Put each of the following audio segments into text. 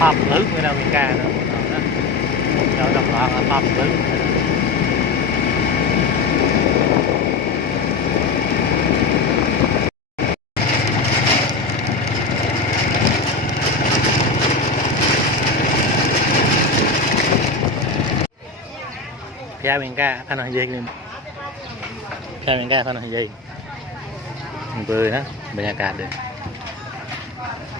pháp lớn với đâu ca đó cho đồng loạt là pháp lớn พยาเมงกาท่านหน่อยยิงพยาเมงกาท่านหน่อยยิงเบอร์นะบรรยากาศเลย ตัวเราดูปูปนอเซ็ตแม่กับเราเอ๊ะเมื่อวานเราส่งไปทานแลกั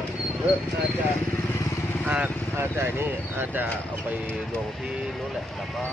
เออเอออาจจะอาอาจจะนี่อาจจะเอาไปลงที่นู้นแหละแล้วก็